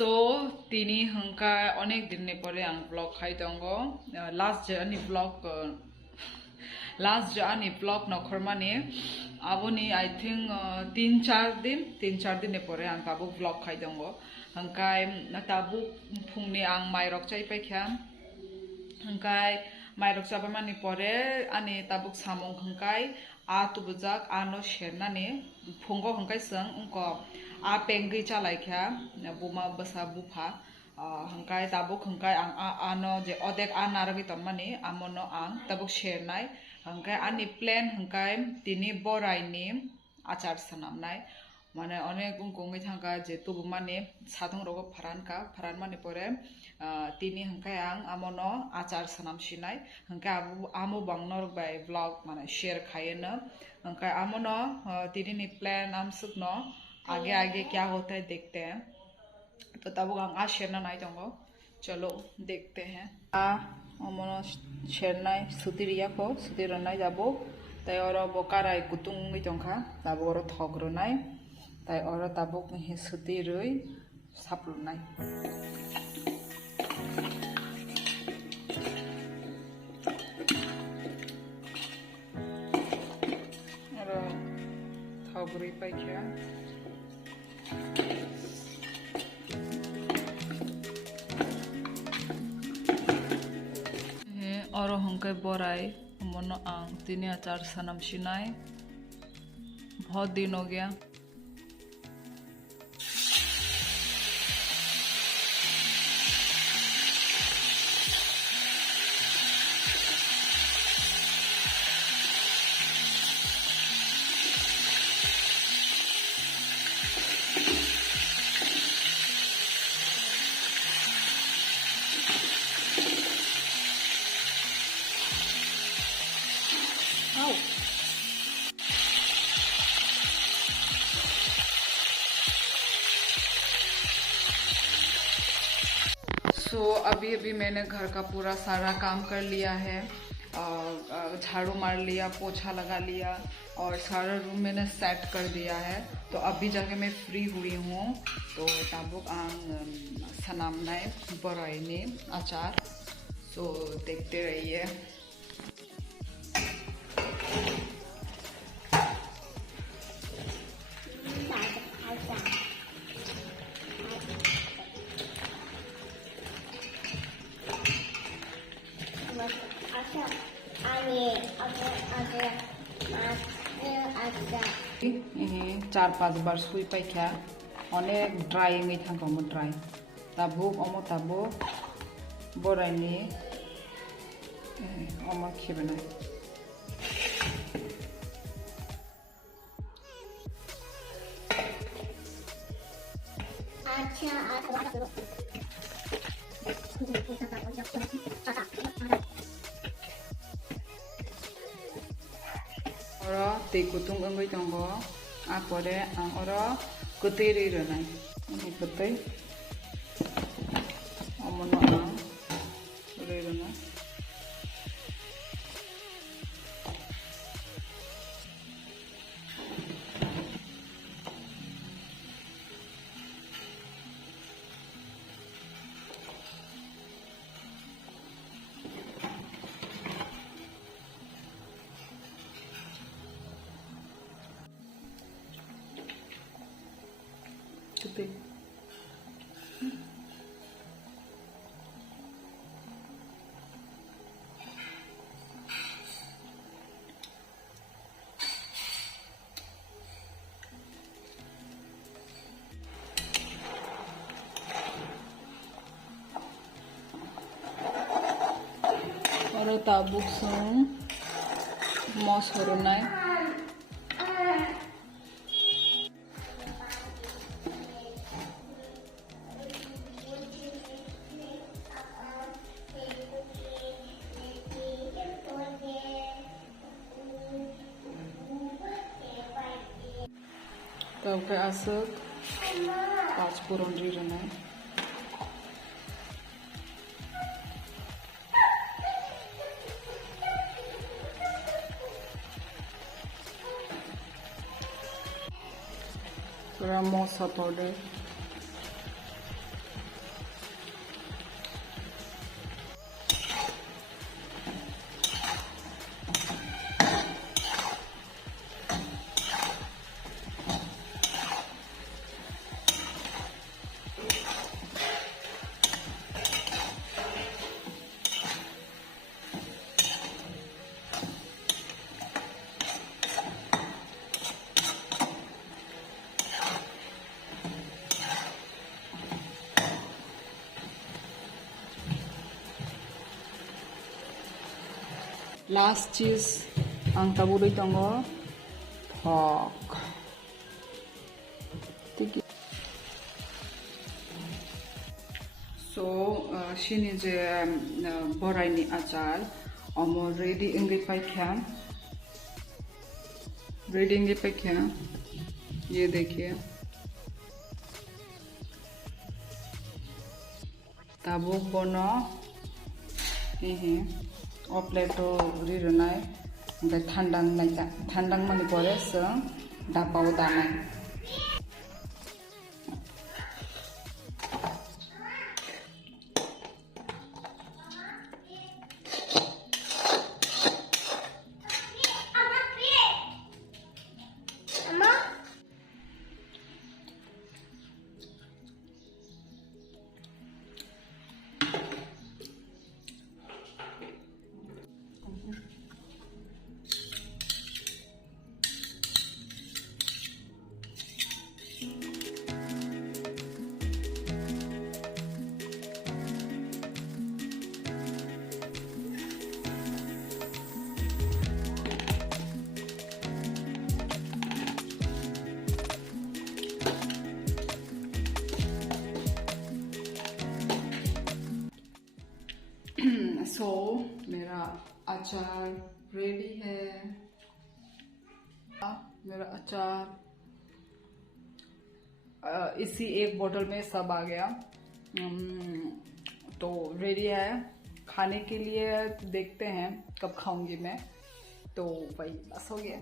So tini hangka onek din ne pore ang vlog khai tongo last journey vlog no khormani aboni I think 3-4 din ne pore ang tabuk vlog khai tongo hangkai na tabuk phungni ang mairok chai paikha hangkai mairok sabamani pore ani tabuk samong hangkai a tubujak ano shernani phungo hangkai sang ungko a penggi chalaikha buma basa bufa hangkai tabuk hangkai ang ano je odek anaragi tomani amono ang tabuk shernai hangkai ani plan hangkai tini borai ni achar sanamnai mane onek ungkongi thangka je tubumani sadong rogo pharan mani pore tini hangkai ang amono achar sanam sinai hangkai amo bangnor bai vlog mane share khayena hangkai amono tini ni plan am sukno आगे आगे क्या होता है देखते हैं तो तब गंगा शेरना जाऊंगा चलो देखते हैं अमनो शेरना सुतिरिया को सुतिरनाय जाबो ताई और बोकाराय कुतुंग जंखा तब और थग्रनाय ताई और तब सुतिरई सापलुनाय और थग्रई पाइखा और हंके बोराई मनो आंग तीन आचार सनम सिनाई बहुत दिन हो गया अभी मैंने घर का पूरा सारा काम कर लिया है झाड़ू मार लिया पोछा लगा लिया और सारा रूम मैंने सेट कर दिया है तो अभी जाके मैं फ्री हुई हूँ तो ताबुक सनामनाय बराइनी अचार तो देखते रहिए चार पाँच बार सुई पाइखा अनेक ड्राई थांगो ड्राई ताबुक अमो ताबो बराइनी अमो खेबनाय दै गुदुं ओंगै दङ आगरे आं अर गोदै रोनाय गोदै अमनो आं रोनाय और ताबुक सं मस हरनाय तब के आसक पाँच पुरन रोनाय थोड़ा मौसा powder Last cheese ang taburay tango pork. So shini je borai ni achar amo ready ingi paikya ये देखिए ताबुक बनो प्लेटो रिरनाय थांडांग मानि परे जों दाबाव दानाय So मेरा अचार रेडी है। मेरा अचार इसी एक बोतल में सब आ गया। तो रेडी है खाने के लिए। देखते हैं कब खाऊंगी मैं। तो भाई बस हो गया।